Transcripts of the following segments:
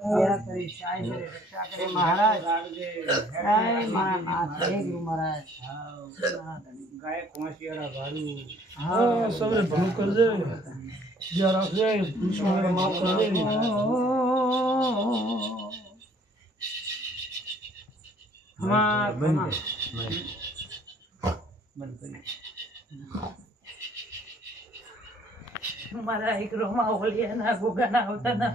દયા કરી સાહેબ રક્ષા કરે મહારાજ જય મારા નાથ હે ગુરુ મહારાજ ગાય કોંસિયારા ભાડું હા સૌને ભલું કરજે જ્યાં રાખજે દુશ્મનોને માફ કરજે મારા એક રોમા ઓલિયાના ગોગાના આવતા ના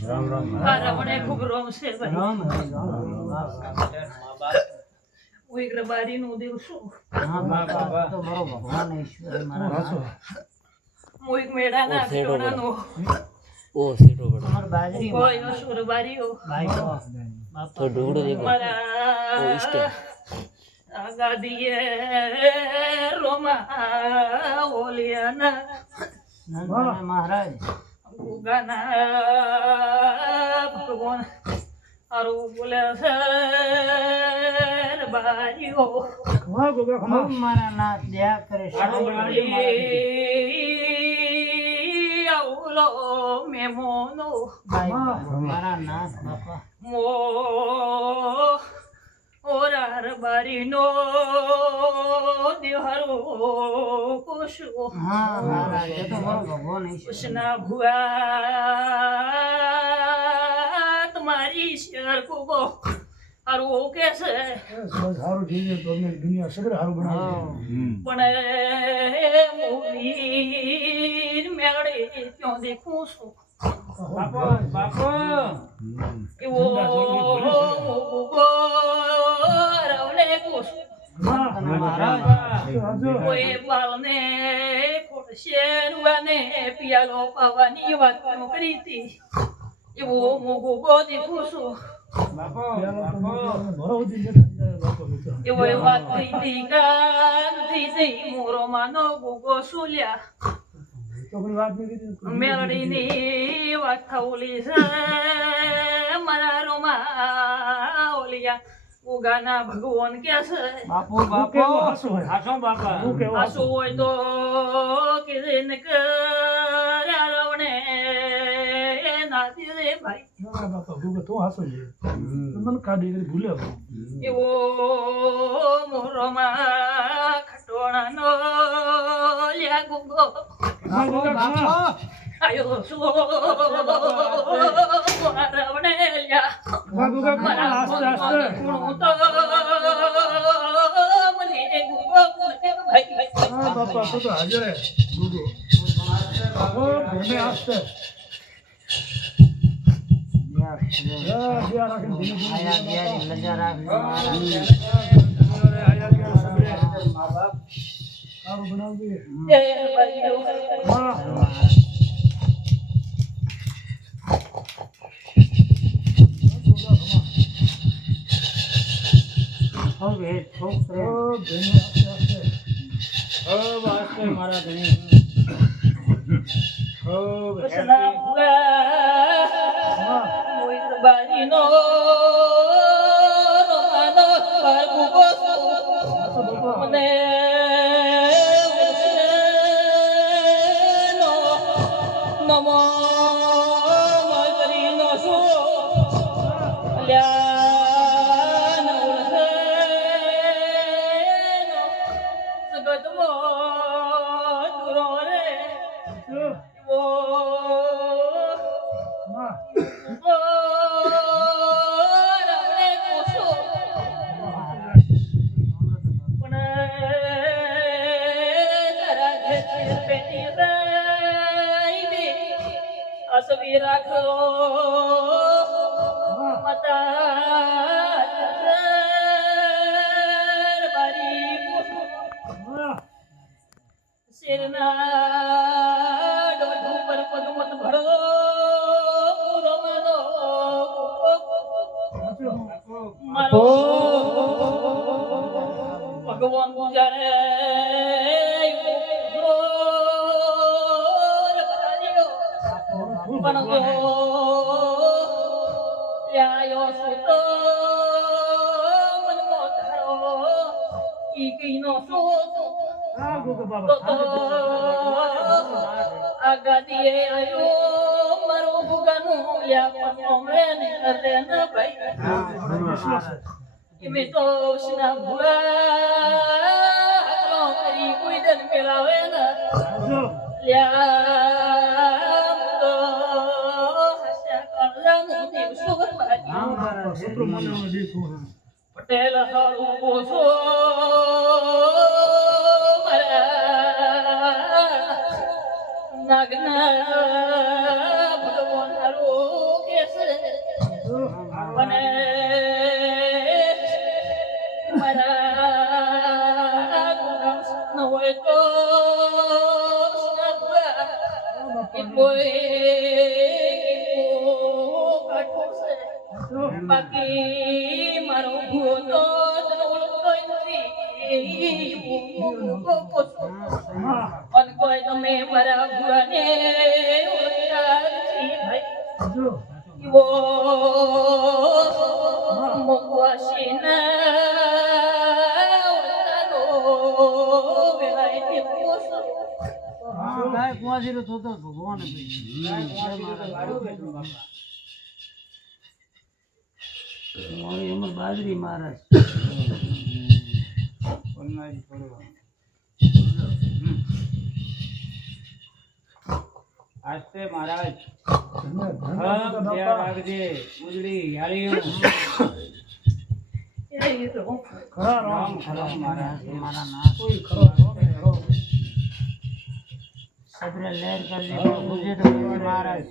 રામ રામ મારા મને ખૂબ રોમ છે ભાઈ રામ હું એક રબારી નું દેવ છું હા બાપા તો મારો ભગવાન ઈશ્વર મારા હું એક મેળાના ખીલોણાનો ઓ સેટો બડો તમાર બાજરી કોઈ અસુર બારીઓ ભાઈ તો ઢોકળો દેખો મારા આગાદીએ રોમા ઓલિયાના નંદન મહારાજ ગોગાના ભગવાન આરું બોલે છે બારીઓ ખમા ગોગા ખમા મારા નાથ દયા કરે આવલો મેમોનો મારા નાથ બાપા મો ઓરાર બારીનો દેહરો કોશો હા મહારાજ એ તો મારો ભગવાન ઈશ્વર કૃષ્ણ ભુઆ તમારી શેર કુબો હારું કે છે સારું થઈ જાય તો અમને દુનિયા સગળે સારું બનાવે પણ મૂવી મેળે ક્યાં દેખું છું એવો રવલે કુશું કોઈ બાળને ખોટશે રૂવાને પિયાલો પાવાની વાત કરી હતી એવો મોગો દેખું છું એવો વાત થઈ હતી ગાન થઈ જઈ મોરો માનો ગોગો સુલ્યા મેળડીની વાત થવલી છે મારા રોમા ઓલિયા ઉગાના ભગવાન કે છે બાપુ બાપુ હાસો બાપા આસુ હોય તો કિરીન કરવણે નાતી રે ભાઈ બાપા ગોગા તો હાસો છે મન કાઢી કરી ભૂલે એવો મોરોમાં ખટોણાનો લ્યા ગુગો આયો શું રવણે લ્યા મારા હું તો મને ગુગો ભાઈ બાપા તો હાજર હે ગોગો ઓ ભમે આસ્તે દિયા રાખીને આયા દિયા લજા રાખ આયા ગયા સગળે સારું બનાવજે હા હવે છોકરે ઓ ભમે આસ્તે ઓ વાસ્તે મારા ધણી ઓ કૃષ્ણ ભુઆ મોઈર બારીનો રોમાનો ગુગો મને નમો મગરીનો શો લ્યા નવળસે જગતમો દુરો રે ઓ હા રવણે કોશો असवी राखो मता बारी शेरना डोडू पर पदमत भरो रमनो मारो भगवान जाने પણ લ્યાયો સુતો મનમો ધારો ઈ કઈનો સોતો હા ગોગા બાબા આગાદીએ આયો મારો ભુગાનો લ્યા પમરે ને કરે ન ભાઈ મેં તો ઉસના ભુઆ કરી કોઈ દન મેળાવે ને લ્યા તો હસ્યા કરવાનું દિવસો બાકી પટેલ હારું બોસો નાગના ભગવાન હારું કેસે અને મારા ન હોય તો બાકી મારો ભૂ તો તને ઓળખતો નથી અને કોઈ તમે મારા ભૂને ઓળખતા નથી ભાઈ એવો મોકવાસીના ઓળખાનો વેલાય તે પોસો ગાય કુંવાસી નો થતો ભગવાન મારી અમર બાજરી મહારાજ આસ્તે મહારાજ રાખજે ઉજળી યાળીઓ ખરા રામ ખરા મહારાજ મારા નાથ સદરે લહેર કરજે પૂજે તો મહારાજ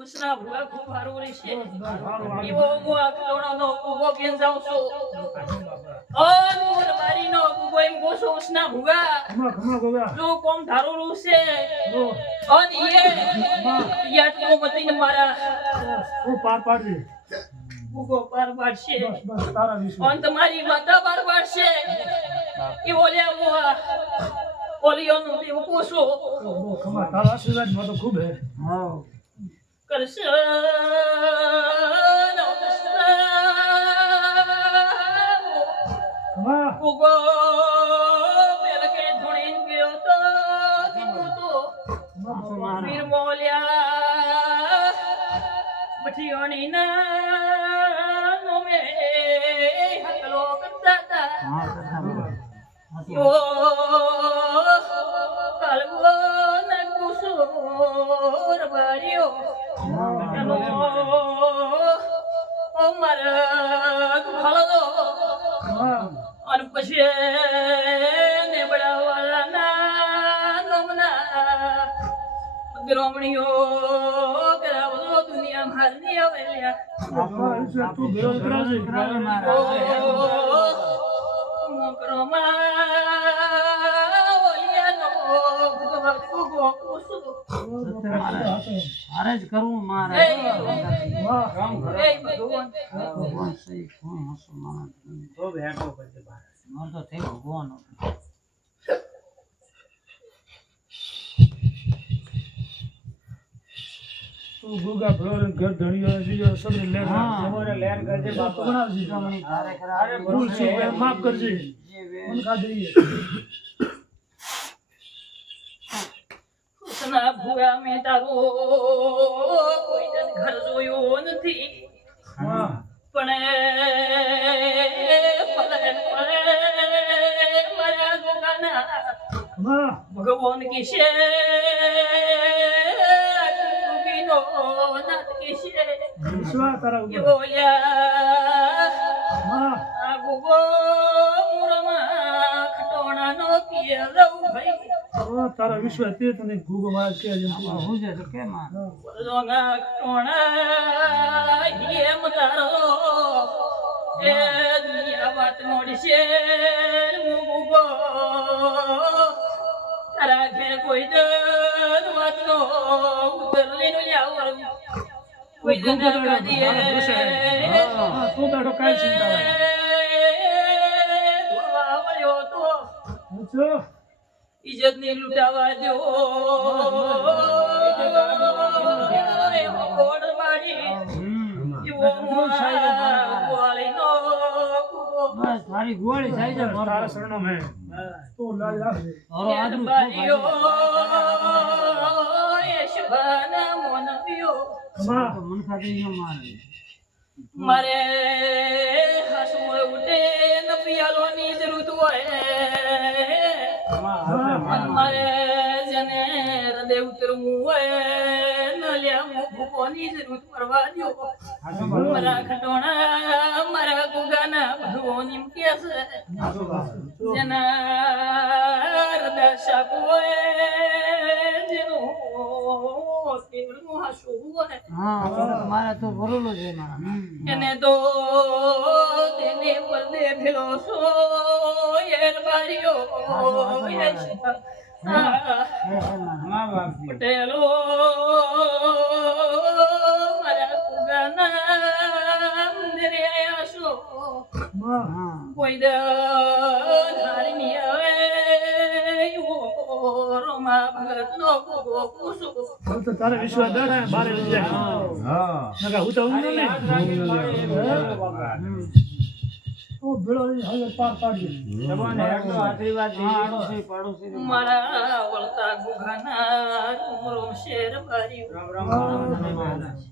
ઉસના ભૂવા ખૂબ હારું રહેશે એવો હું આ ખલોણાનો ઉભો કેમ જાઉં છું ઓન મોર મારીનો ઉભો એમ ગોસો ઉસના ભૂવા જો કોમ ધારું રૂસે ઓન યાદ કો મતીને મારા પાર પાડજે ઉભો પાર પાડશે બસ તારા વિશે ઓન તમારી માતા પાર પાડશે એ ઓલ્યા મોવા ઓલિયોનું દેવ કોસો ખમા તારા આશીર્વાદ માં તો ખૂબ હે હા કરશે ખમા ઉગો પેલ કે ધોણીન ગયો તો કીધું તો વીર મોલ્યા મઠીઓની ના નોમે હકલો કરતા યો કાલવો ના કુસુર બારીઓ મારા ભાલો અને પછી ને બડાવાળાના નોમના ગ્રોમણીઓ કરાવજો દુનિયા મારની આવેલ્યા તું બેરો કરાજે મારે જ કરવું મારે ભગવાન સહી કોણ હસો મારા તો થઈ ભગવાન તું ગુગા ભરો ઘર ધણીઓ બીજો સબને લેર તમારે લેર કરજે બાપા બનાવજી તારે ખરા ભૂલ ચૂક માફ કરજે મન કા દઈએ ના ભૂયા મેં તારો કોઈ તન ઘર જોયો નથી હા પણ મારા ગોગાના હા ભગવાન કિશે નો નાથ કિશે વિશ્વા તારા ઉપર યોયા હા આ ગોગો મુરમાં ખટોણાનો પિયલો ભાઈ તારા વિશ્વા તે તને ગુગો મારા કે જેમ હું છે તો કેમ લોંગા ખટોણા હિમ તારો એ દુનિયા વાત મોડશે મુગો તારા ઘેર કોઈ દન વાતનો ઉતરલી નો લ્યાવર કોઈ દન કાઢીએ તું બેઠો કાઈ ચિંતા હોય દુઆ મળ્યો તો પૂછો ઇજ્જત ની લૂંટાવા દો ગોળ બાડી એવો ગોળીનો બસ મારી ગોળી થઈ જાય મારો તારા શરણમ હે તો લાજ રાખજે મારો આદુ બારીઓ યશવાના મોનવીઓ ખમા મન ખાતી ન મારે મારે હસમોય ઉઠે ન પિયાલોની જરૂર હોય મન મારે જેને હૃદય ઉતરવું હોય ન લ્યા મુખોની જરૂર પરવા દ્યો મારા ખટોણા મારા ગુગાના ભગવાન કે છે જેના હૃદય શાક હોય જેનું કેવડું હાસું હોય હા મારા તો ભરેલો છે મારા એને તો તેને પડદે ભેલો છો યેર બારીઓ પટેલો મારા કુગાના મંદિરે આયા છો કોઈ ધારની આવે રોમા ભગત નો પૂછો હવે તો તારે વિશ્વાસ દાડા બારે લઈ જાય નકા હું તો ઊંઘ નહીં તો ભેળો લઈને હવે પાર પાડીએ તમને હેડો આશીર્વાદ દીધી પડોશી મારા વળતા ગુઘાના રૂમ શેર બારી રામ રામ